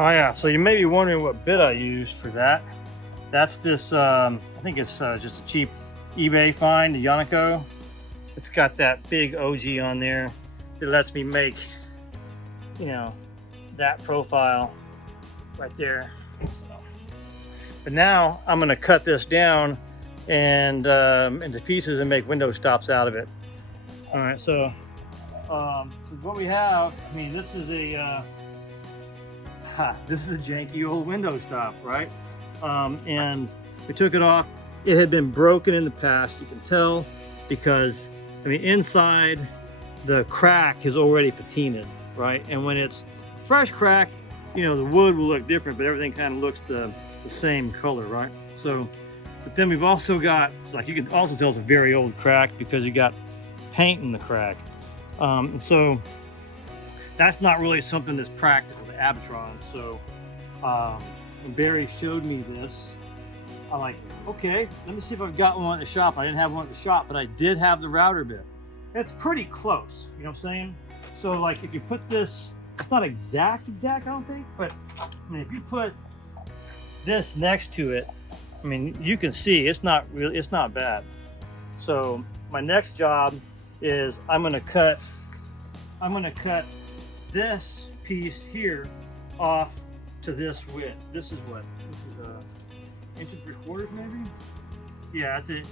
Oh yeah, so you may be wondering what bit I used for that. That's this, I think it's just a cheap eBay find, the Yoniko. It's got that big OG on there that lets me make, you know, that profile right there. So, but now I'm gonna cut this down and into pieces and make window stops out of it. All right, so what we have, I mean, this is a janky old window stop, right? And we took it off. It had been broken in the past. You can tell because, I mean, inside the crack is already patinaed, right? And when it's fresh crack, you know, the wood will look different, but everything kind of looks the same color, right? So, but then we've also got, it's like you can also tell it's a very old crack because you got paint in the crack. And so that's not really something that's practical to Abitron. So when Barry showed me this, I'm like, okay, let me see if I've got one at the shop. I didn't have one at the shop, but I did have the router bit. It's pretty close, you know what I'm saying? So like if you put this, it's not exact, I don't think, but I mean, if you put this next to it, I mean, you can see it's not bad. So my next job is I'm gonna cut this piece here off to this width. This is what? This is a inch and 3/4 maybe? Yeah, that's it.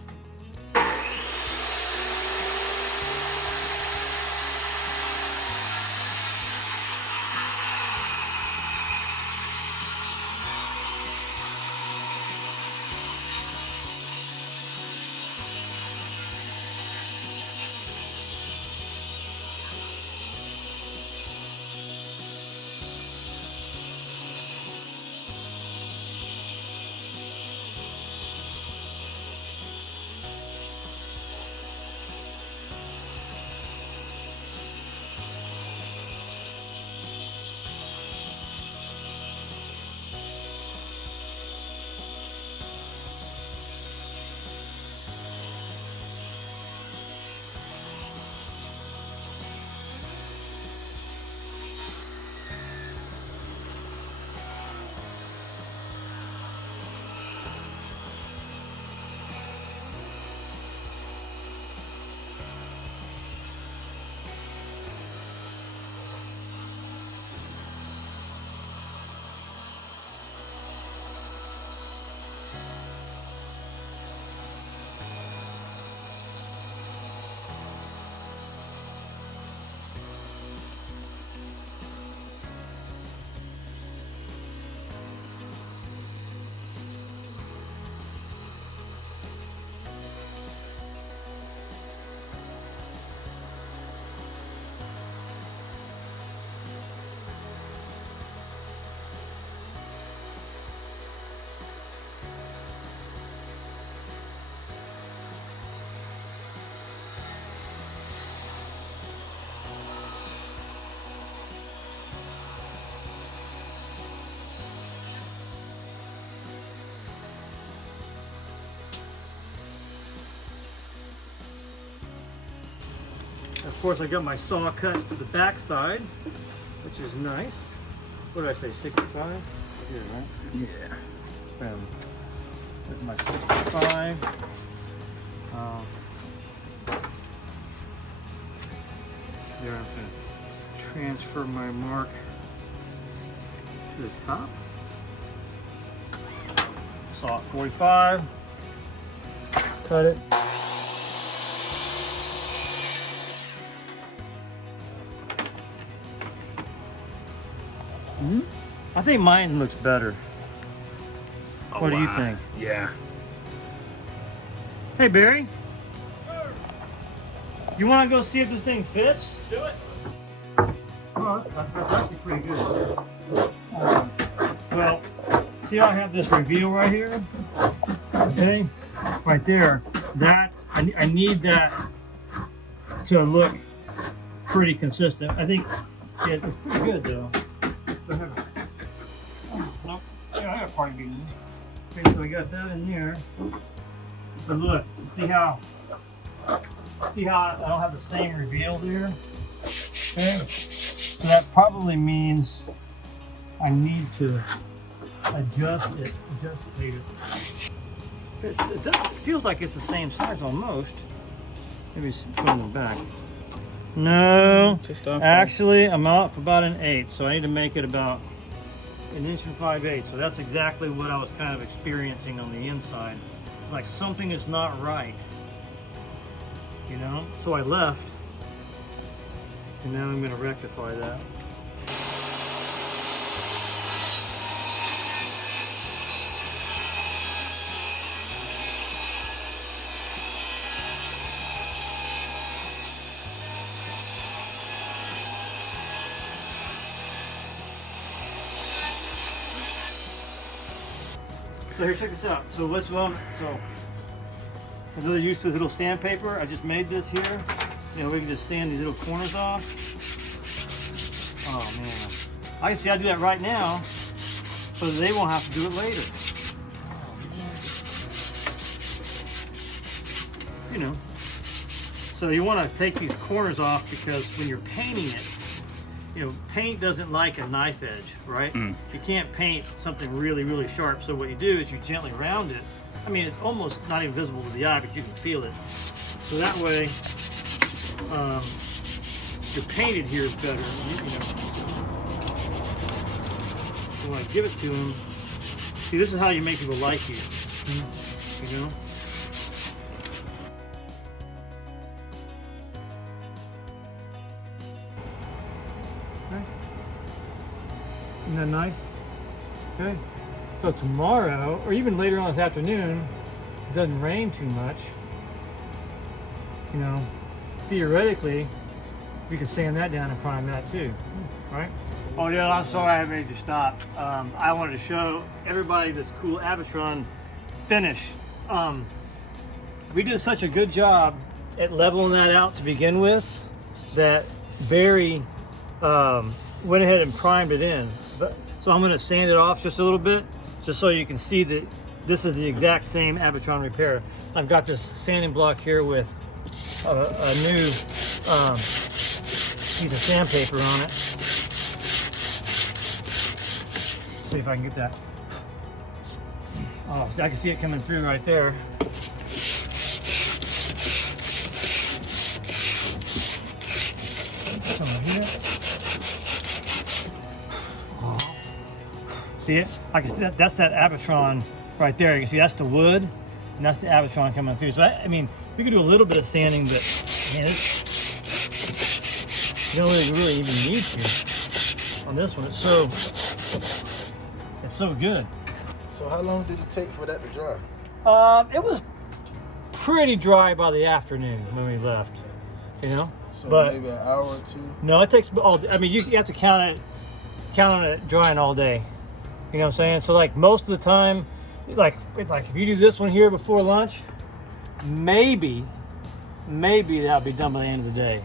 Of course, I got my saw cuts to the back side, which is nice. What did I say, 65? I did, right? Yeah. With my 65. There, I'm going to transfer my mark to the top. Saw at 45. Cut it. I think mine looks better. Oh, what do you think? Yeah. Hey Barry, you want to go see if this thing fits? Do it. Oh, that's actually pretty good. Well, see how I have this reveal right here? Okay, right there. That's I need that to look pretty consistent. I think it's pretty good though. Oh, nope. Yeah, I got a party bean. Okay, so we got that in there. But look, see how I don't have the same reveal there? Okay. So that probably means I need to adjust it, it feels like it's the same size almost. Maybe it's from the back. No, just off. Actually, I'm off about an 1/8, so I need to make it about 1 5/8 inches. So that's exactly what I was kind of experiencing on the inside. Like something is not right, you know? So I left, and now I'm gonna rectify that. So here, check this out. So what's so another use of little sandpaper. I just made this here. You know, we can just sand these little corners off. Oh man, I see. I do that right now, so that they won't have to do it later. You know. So you want to take these corners off because when you're painting it, you know, paint doesn't like a knife edge, right? You can't paint something really, really sharp. So what you do is you gently round it. I mean, it's almost not even visible to the eye, but you can feel it. So that way, your painted here is better. You know. So when I give it to them, see, this is how you make people like you. You know. Isn't that nice? Okay. So tomorrow, or even later on this afternoon, it doesn't rain too much. You know, theoretically, we could sand that down and prime that too, right? Oh yeah, I'm sorry I made you stop. I wanted to show everybody this cool Abitron finish. We did such a good job at leveling that out to begin with that Barry went ahead and primed it in. So I'm going to sand it off just a little bit, just so you can see that this is the exact same Abitron Repair. I've got this sanding block here with a new piece of sandpaper on it. See if I can get that. Oh, see, I can see it coming through right there. See it? I can see that. That's that Abitron right there. You can see that's the wood, and that's the Abitron coming through. So I mean, we could do a little bit of sanding, but man, you don't really even need to on this one. It's so good. So how long did it take for that to dry? It was pretty dry by the afternoon when we left. You know, so but maybe an hour or two. No, it takes all. I mean, you have to count on it drying all day. You know what I'm saying? So like most of the time, like if you do this one here before lunch, maybe that'll be done by the end of the day.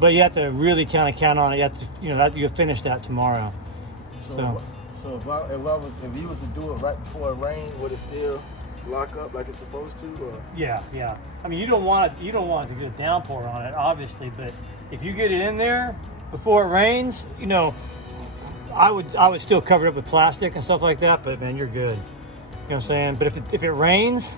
But you have to really kind of count on it. You have to, you know, you'll finish that tomorrow. So if you was to do it right before it rained, would it still lock up like it's supposed to? Or? Yeah. I mean, you don't want it to get a downpour on it, obviously. But if you get it in there before it rains, you know. I would still cover it up with plastic and stuff like that, but man, you're good. You know what I'm saying? But if it rains,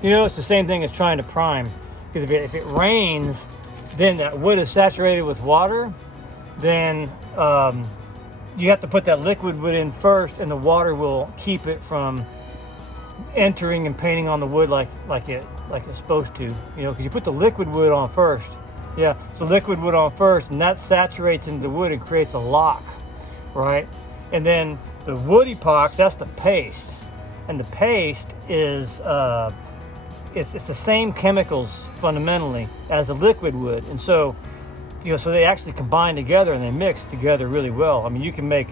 you know, it's the same thing as trying to prime. Because if it rains, then that wood is saturated with water, then you have to put that liquid wood in first, and the water will keep it from entering and painting on the wood like it's supposed to. You know, because you put the liquid wood on first. Yeah, so liquid wood on first, and that saturates into the wood and creates a lock. Right, and then the wood epoxy, that's the paste, and the paste is it's the same chemicals fundamentally as the liquid wood, and so you know, so they actually combine together and they mix together really well. I mean, you can make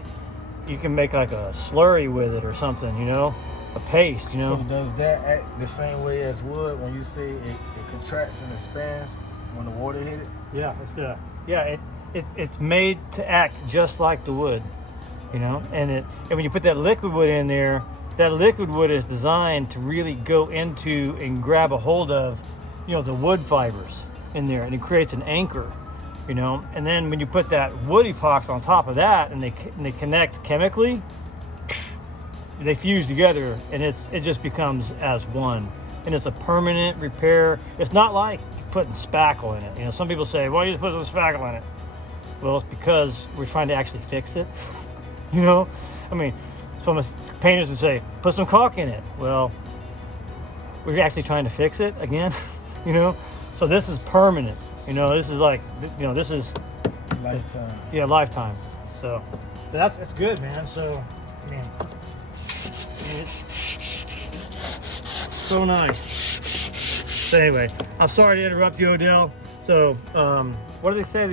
like a slurry with it or something, you know, a paste, you know. So does that act the same way as wood when you say it contracts and expands when the water hit it? Yeah, it's made to act just like the wood, you know, and when you put that liquid wood in there, that liquid wood is designed to really go into and grab a hold of, you know, the wood fibers in there, and it creates an anchor, you know. And then when you put that wood epoxy on top of that, and they connect chemically, they fuse together, and it just becomes as one. And it's a permanent repair. It's not like putting spackle in it. You know, some people say, "Why do you put some spackle in it?" Well, it's because we're trying to actually fix it. You know, I mean, some painters would say, "Put some caulk in it." Well, we're actually trying to fix it again. You know, so this is permanent. You know, this is like, you know, this is Lifetime. yeah, lifetime. So that's good, man. So I mean, it's so nice. So anyway, I'm sorry to interrupt you, Odell. So what do they say?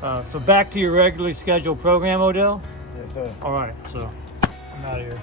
So back to your regularly scheduled program, Odell. Yes, sir. All right, so I'm out of here.